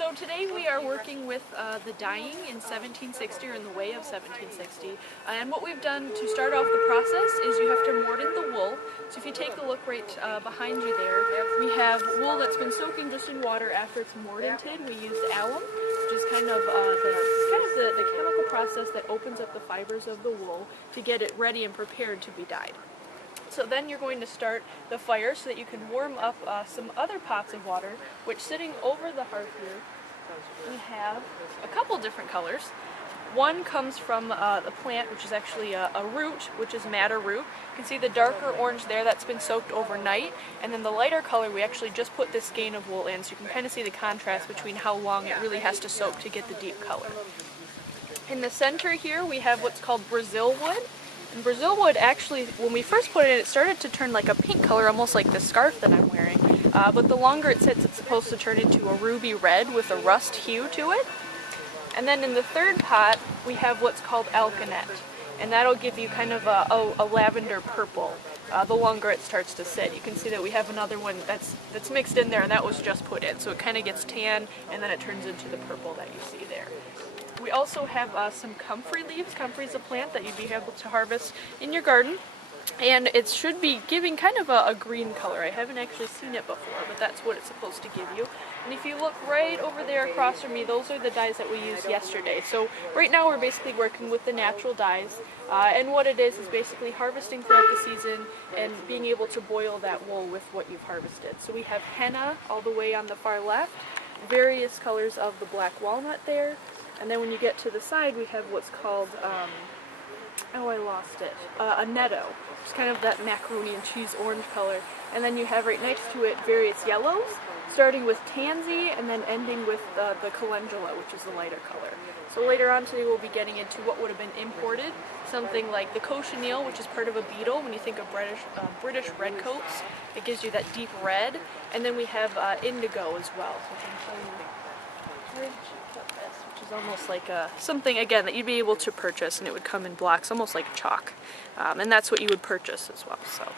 So today we are working with the dyeing in 1760, or in the way of 1760. And what we've done to start off the process is you have to mordant the wool. So if you take a look right behind you there, we have wool that's been soaking just in water after it's mordanted. We used alum, which is kind of the chemical process that opens up the fibers of the wool to get it ready and prepared to be dyed. So then you're going to start the fire so that you can warm up some other pots of water, which sitting over the hearth here, we have a couple different colors. One comes from the plant, which is actually a root, which is madder root. You can see the darker orange there, that's been soaked overnight. And then the lighter color, we actually just put this skein of wool in, so you can kind of see the contrast between how long it really has to soak to get the deep color. In the center here, we have what's called Brazil wood. And Brazil wood, actually, when we first put it in, it started to turn like a pink color, almost like the scarf that I'm wearing. But the longer it sits, it's supposed to turn into a ruby red with a rust hue to it. And then in the third pot, we have what's called alkanet. And that'll give you kind of a lavender purple the longer it starts to sit. You can see that we have another one that's mixed in there, and that was just put in. So it kind of gets tan, and then it turns into the purple that you see there. We also have some comfrey leaves. Comfrey is a plant that you'd be able to harvest in your garden, and it should be giving kind of a green color. I haven't actually seen it before, but that's what it's supposed to give you. And if you look right over there across from me, those are the dyes that we used yesterday. So right now we're basically working with the natural dyes, and what it is basically harvesting throughout the season and being able to boil that wool with what you've harvested. So we have henna all the way on the far left, various colors of the black walnut there. And then when you get to the side, we have what's called, a netto. It's kind of that macaroni and cheese orange color. And then you have right next to it various yellows, starting with tansy and then ending with the calendula, which is the lighter color. So later on today we'll be getting into what would have been imported, something like the cochineal, which is part of a beetle. When you think of British redcoats, it gives you that deep red. And then we have indigo as well. So I can show you which is almost like something, again, that you'd be able to purchase, and it would come in blocks, almost like chalk. And that's what you would purchase as well. So.